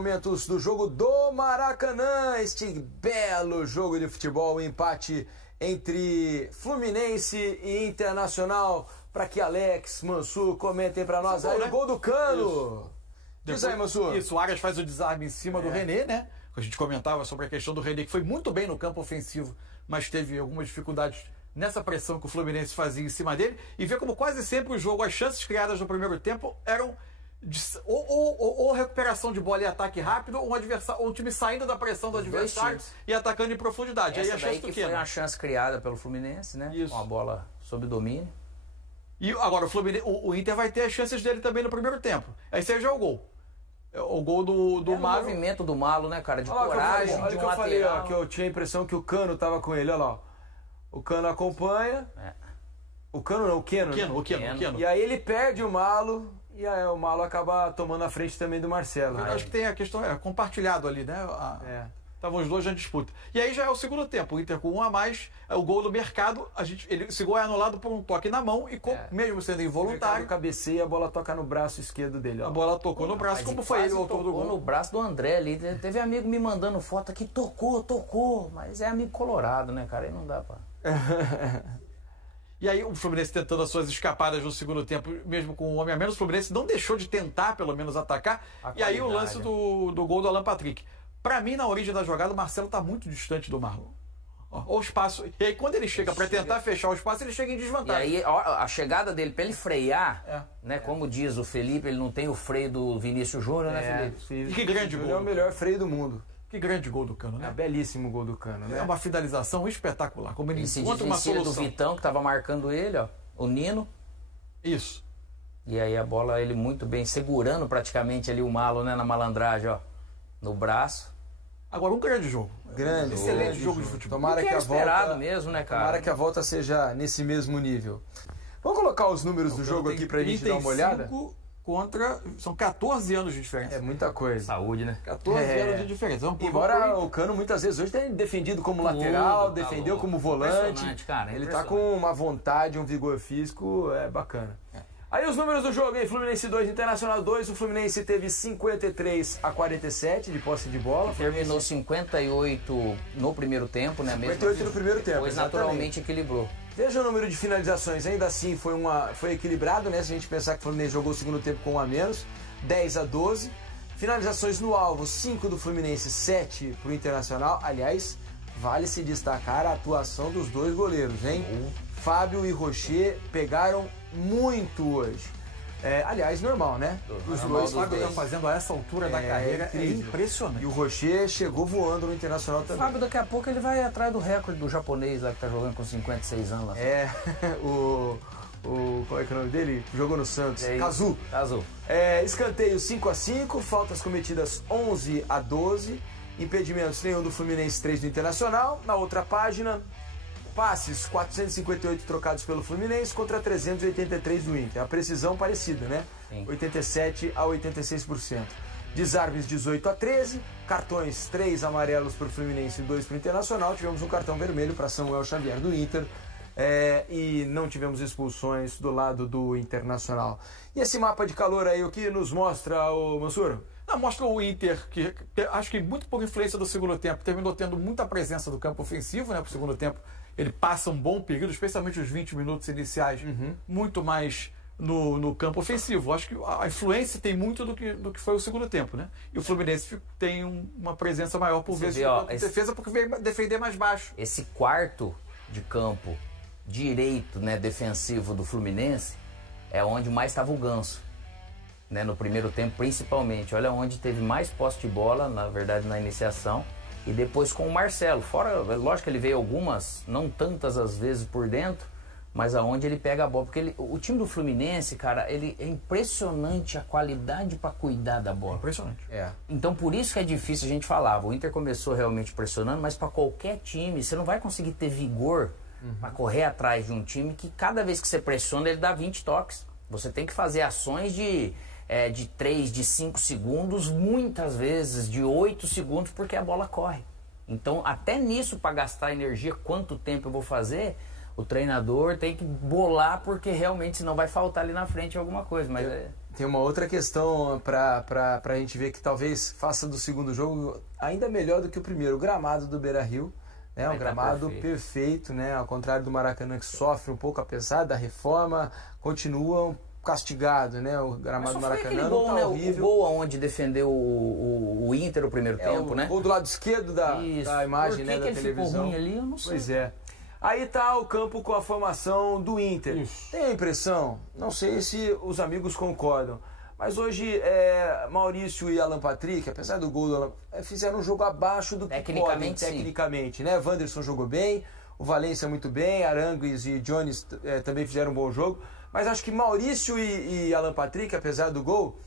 momentos do jogo do Maracanã, este belo jogo de futebol, um empate entre Fluminense e Internacional, para que Alex, Mansur comentem para nós aí, né? O gol do Cano. Diz aí, Mansur. Isso, o Arias faz o desarme em cima do René, né? A gente comentava sobre a questão do René, que foi muito bem no campo ofensivo, mas teve algumas dificuldades nessa pressão que o Fluminense fazia em cima dele, e vê como quase sempre o jogo, as chances criadas no primeiro tempo eram ou recuperação de bola e ataque rápido, ou um time saindo da pressão do adversário e atacando em profundidade. Essa aí a chance daí que foi uma chance criada pelo Fluminense, né? Isso. Com a bola sob domínio. E agora o Inter vai ter as chances dele também no primeiro tempo. Aí seja o gol. O gol do Malo. O movimento do Malo, né, cara? De olha coragem, olha de que eu lateral. falei, ó, que eu tinha a impressão que o Cano tava com ele, olha lá. O Cano acompanha. O Cano não, o Keno. O Keno. E aí ele perde o Malo. E aí o Malo acaba tomando a frente também do Marcelo. Eu acho que tem a questão, compartilhado ali, né? Estavam os dois já em disputa. E aí já é o segundo tempo, o Inter com um a mais, o gol do Mercado, esse gol é anulado por um toque na mão, e mesmo sendo involuntário... O cabeceia, a bola toca no braço esquerdo dele. Ó. A bola tocou no braço, como foi ele o autor do gol? No braço do André ali. Teve amigo me mandando foto aqui, tocou, mas é amigo colorado, né, cara? Aí não dá pra... E aí o Fluminense tentando as suas escapadas no segundo tempo, mesmo com um homem a menos, o Fluminense não deixou de tentar, pelo menos, atacar. E aí o lance do gol do Alan Patrick. Pra mim, na origem da jogada, o Marcelo tá muito distante do Marlon. O espaço. E aí quando ele chega para tentar fechar o espaço, ele chega em desvantagem. E aí a chegada dele, pra ele frear, né? Como diz o Felipe, ele não tem o freio do Vinícius Júnior, né, Felipe? E que grande gol. É o melhor freio do mundo. Que grande gol do Cano, né? É belíssimo gol do Cano, né? É uma finalização espetacular. Como ele encontra uma solução solução. do Vitão, que tava marcando ele, ó. O Nino. Isso. E aí a bola, ele muito bem, segurando praticamente ali o Malo, né? Na malandragem, ó. No braço. Agora, um grande jogo. Excelente jogo de futebol. Tomara que a volta mesmo, né, cara? Tomara que a volta seja nesse mesmo nível. Vamos colocar os números do jogo aqui pra gente dar uma olhada? São 14 anos de diferença. É muita coisa. Saúde, né? 14 anos de diferença. Embora o Cano muitas vezes hoje tenha defendido como lateral, defendeu como volante. Cara, ele tá com uma vontade, um vigor físico bacana. Aí os números do jogo, aí, Fluminense 2, Internacional 2, o Fluminense teve 53-47 de posse de bola. Terminou 58 no primeiro tempo, né? 58 no primeiro tempo, depois naturalmente equilibrou. Veja o número de finalizações, ainda assim foi equilibrado, né? Se a gente pensar que o Fluminense jogou o segundo tempo com um a menos, 10-12. Finalizações no alvo, 5 do Fluminense, 7 pro Internacional. Aliás, vale se destacar a atuação dos dois goleiros, hein? Fábio e Rocher pegaram muito hoje. Aliás, normal, né? Os dois, Fábio está fazendo a essa altura da carreira, é impressionante. E o Rocher chegou voando no Internacional também. O Fábio, daqui a pouco, ele vai atrás do recorde do japonês lá que tá jogando com 56 anos. Lá. Qual é que é o nome dele? Jogou no Santos. Kazu. Escanteio 5-5, faltas cometidas 11-12, impedimentos nenhum do Fluminense, 3 do Internacional. Na outra página, passes 458 trocados pelo Fluminense contra 383 do Inter. A precisão parecida, né? Sim. 87-86%. Desarmes 18-13, cartões 3 amarelos para o Fluminense e 2 para o Internacional. Tivemos um cartão vermelho para Samuel Xavier do Inter. E não tivemos expulsões do lado do Internacional. E esse mapa de calor aí, o que nos mostra, o Mansur? Mostra o Inter, que acho que muito por influência do segundo tempo, terminou tendo muita presença do campo ofensivo, né? Pro segundo tempo ele passa um bom período, especialmente os 20 minutos iniciais, muito mais no campo ofensivo. Acho que a influência tem muito do que foi o segundo tempo, né? E o Fluminense tem uma presença maior por vezes no defesa, porque veio defender mais baixo. Esse quarto de campo direito, né, defensivo do Fluminense é onde mais estava o Ganso, né, no primeiro tempo principalmente. Olha onde teve mais posse de bola, na verdade, na iniciação, e depois com o Marcelo. Fora, lógico que ele veio algumas, não tantas às vezes por dentro, mas aonde ele pega a bola, porque o time do Fluminense, cara, ele é impressionante a qualidade para cuidar da bola. Impressionante. Então por isso que é difícil, a gente falava, o Inter começou realmente pressionando, mas para qualquer time, você não vai conseguir ter vigor para correr atrás de um time que cada vez que você pressiona ele dá 20 toques. Você tem que fazer ações de 3, de 5 segundos, muitas vezes de 8 segundos, porque a bola corre. Então até nisso, para gastar energia, quanto tempo eu vou fazer, o treinador tem que bolar, porque realmente senão vai faltar ali na frente alguma coisa. Mas Tem uma outra questão para a gente ver que talvez faça do segundo jogo ainda melhor do que o primeiro. O gramado do Beira-Rio, né? Um gramado perfeito, né? Ao contrário do Maracanã, que sofre um pouco, apesar da reforma, continua castigado, né? O gramado do Maracanã gol, tá horrível. O gol onde defendeu o Inter o primeiro tempo, né? O gol do lado esquerdo da imagem, né? Da ele televisão. Ficou ruim ali, eu não sei. Pois é. Aí tá o campo com a formação do Inter. Isso. Tem a impressão, não sei se os amigos concordam, mas hoje Maurício e Alan Patrick, apesar do gol do Alan, fizeram um jogo abaixo do que podem, tecnicamente, né? Wanderson jogou bem, o Valência muito bem, Arangues e Jones também fizeram um bom jogo, mas acho que Maurício e Alan Patrick, apesar do gol,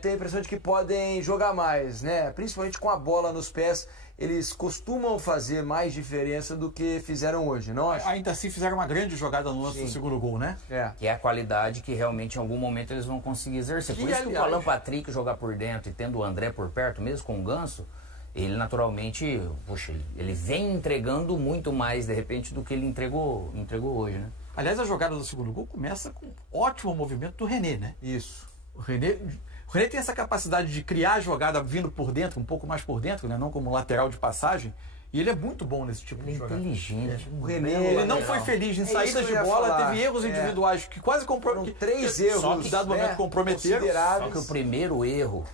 tem a impressão de que podem jogar mais, né? Principalmente com a bola nos pés. Eles costumam fazer mais diferença do que fizeram hoje, não acho? Ainda assim fizeram uma grande jogada no lance do segundo gol, né? Que é a qualidade que realmente em algum momento eles vão conseguir exercer. Por isso que o Alan Patrick jogar por dentro e tendo o André por perto, mesmo com o Ganso, ele naturalmente, poxa, ele vem entregando muito mais de repente do que ele entregou hoje, né? Aliás, a jogada do segundo gol começa com um ótimo movimento do René, né? Isso. O René tem essa capacidade de criar a jogada vindo por dentro, um pouco mais por dentro, né? Não como lateral de passagem. E ele é muito bom nesse tipo de jogada. Inteligente. O René, ele não foi feliz em saídas de bola, teve erros individuais que quase comprometeram. 3 erros, só que dado momento comprometeram. Só que o primeiro erro,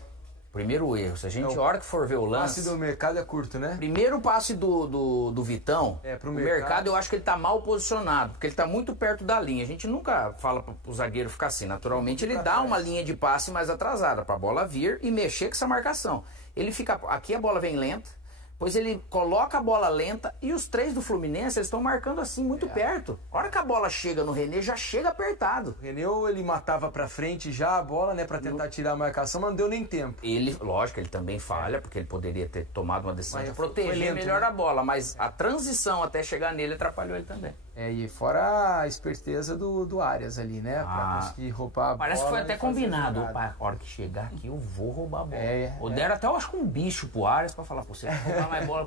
se a gente, a hora que for ver o lance... O passe do mercado é curto, né? Primeiro passe do Vitão, pro o mercado eu acho que ele tá mal posicionado, porque ele tá muito perto da linha. A gente nunca fala pro zagueiro ficar assim. Naturalmente ele dá uma linha de passe mais atrasada pra bola vir e mexer com essa marcação. Ele fica... Aqui a bola vem lenta, depois ele coloca a bola lenta e os 3 do Fluminense eles estão marcando assim muito perto. A hora que a bola chega no René, já chega apertado. O René ele matava pra frente já a bola, né, pra tentar tirar a marcação, mas não deu nem tempo. Lógico, ele também falha, porque ele poderia ter tomado uma decisão de proteger melhor a bola, mas a transição até chegar nele atrapalhou ele também. E fora a esperteza do Arias ali, né, pra conseguir roubar a bola. Parece que foi até combinado. Opa, a hora que chegar aqui eu vou roubar a bola. Ou deram até, eu acho que um bicho pro Arias pra falar, você vai roubar mais bola,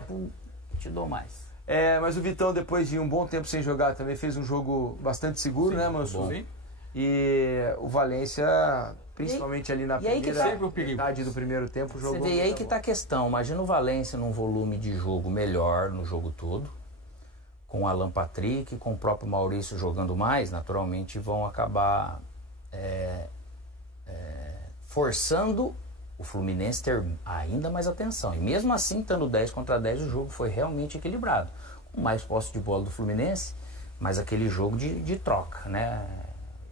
te dou mais. Mas o Vitão, depois de um bom tempo sem jogar, também fez um jogo bastante seguro, né, Mansur? Sim. E o Valência, principalmente ali na primeira metade do primeiro tempo, jogou. Você vê aí que tá a questão. Imagina o Valência num volume de jogo melhor no jogo todo, com o Alan Patrick, com o próprio Maurício jogando mais, naturalmente vão acabar forçando o Fluminense ter ainda mais atenção. E mesmo assim, estando 10 contra 10, o jogo foi realmente equilibrado. Com mais posse de bola do Fluminense, mas aquele jogo de troca, né?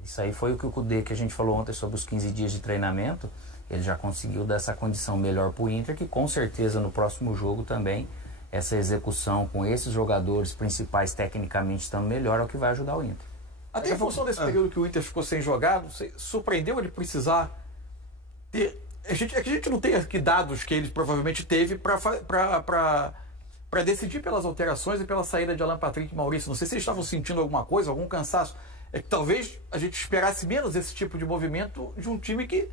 Isso aí foi o que o Cudê, que a gente falou ontem sobre os 15 dias de treinamento, ele já conseguiu dar essa condição melhor para o Inter, que com certeza no próximo jogo também, essa execução com esses jogadores principais tecnicamente estando melhor é o que vai ajudar o Inter. Até em função desse período que o Inter ficou sem jogar, surpreendeu ele precisar ter... A gente não tem aqui dados que ele provavelmente teve para decidir pelas alterações e pela saída de Alan Patrick e Maurício. Não sei se eles estavam sentindo alguma coisa, algum cansaço. É que talvez a gente esperasse menos esse tipo de movimento de um time que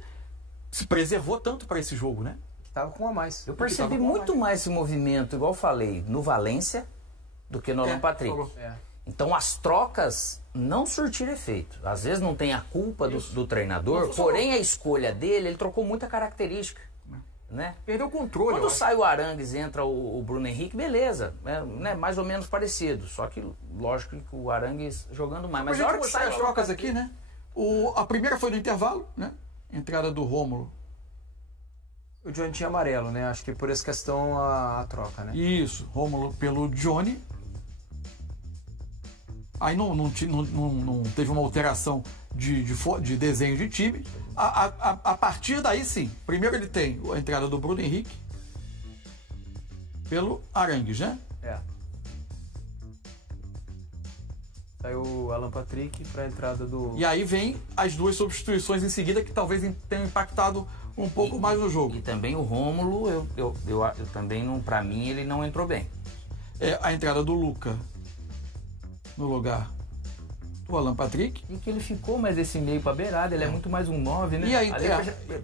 se preservou tanto para esse jogo, né? Tava com a mais. Eu percebi muito mais esse movimento, igual eu falei, no Valência do que no Alan Patrick. Então as trocas não surtiram efeito. Às vezes não tem a culpa do treinador, porém a escolha dele, ele trocou muita característica. Né? Perdeu o controle. Quando sai o Arangues e entra o Bruno Henrique, beleza, né? Mais ou menos parecido. Só que, lógico que o Arangues jogando mais. Mas a hora que sai as trocas aqui, né? A primeira foi no intervalo, né? Entrada do Rômulo. O Johnny tinha amarelo, né? Acho que por essa questão a troca, né? Isso, Rômulo pelo Johnny. Aí não teve uma alteração de desenho de time. A partir daí, sim. Primeiro ele tem a entrada do Bruno Henrique pelo Arangues, né? Saiu o Alan Patrick para a entrada do... E aí vem as 2 substituições em seguida que talvez tenham impactado um pouco mais no jogo. E também o Rômulo, eu também, para mim, ele não entrou bem. A entrada do Luca no lugar do Alan Patrick. E que ele ficou mais esse meio para beirada, ele é muito mais um 9, né? E aí,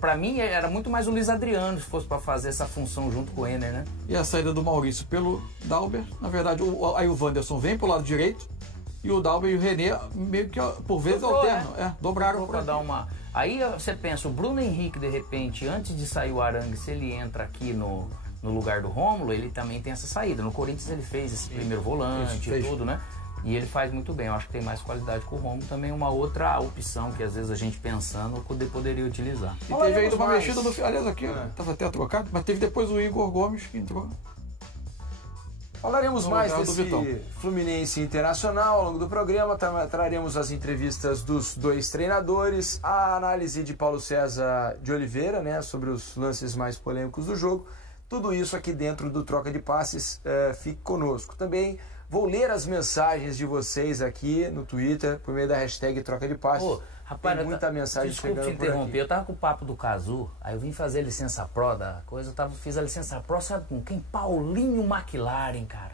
para mim era muito mais o Luiz Adriano, se fosse para fazer essa função junto com o Ener, né? E a saída do Maurício pelo Dalber. Na verdade, aí o Wanderson vem pro lado direito e o Dalben e o René meio que, por vezes, alternam. Dobraram para dar uma... Aí você pensa, o Bruno Henrique, de repente, antes de sair o Arangues, se ele entra aqui no lugar do Rômulo, ele também tem essa saída. No Corinthians ele fez esse primeiro volante e tudo, né? E ele faz muito bem. Eu acho que tem mais qualidade que o Rômulo. Também uma outra opção que às vezes a gente pensando poderia utilizar. E teve ainda uma mexida no... Aliás, aqui estava até trocado, mas teve depois o Igor Gomes que entrou. Falaremos mais desse Fluminense Internacional ao longo do programa, traremos as entrevistas dos dois treinadores, a análise de Paulo César de Oliveira, né, sobre os lances mais polêmicos do jogo. Tudo isso aqui dentro do Troca de Passes, fique conosco. Também vou ler as mensagens de vocês aqui no Twitter, por meio da hashtag Troca de Passes. Rapaz, tem muita mensagem chegando por aqui. Desculpa te interromper, eu tava com o papo do Cazu, aí eu vim fazer a licença pro da coisa, fiz a licença pro, sabe com quem? Paulinho McLaren, cara.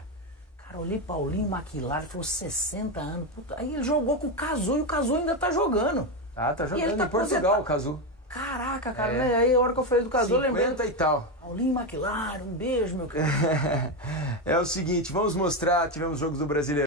Cara, eu olhei Paulinho McLaren, falou 60 anos, puta, aí ele jogou com o Cazu e o Cazu ainda tá jogando. Tá jogando em Portugal o Cazu. Caraca, cara, né? Aí a hora que eu falei do Cazu, eu lembrei. 50 e tal. Paulinho McLaren, um beijo, meu querido. É o seguinte, vamos mostrar, tivemos jogos do Brasileirão.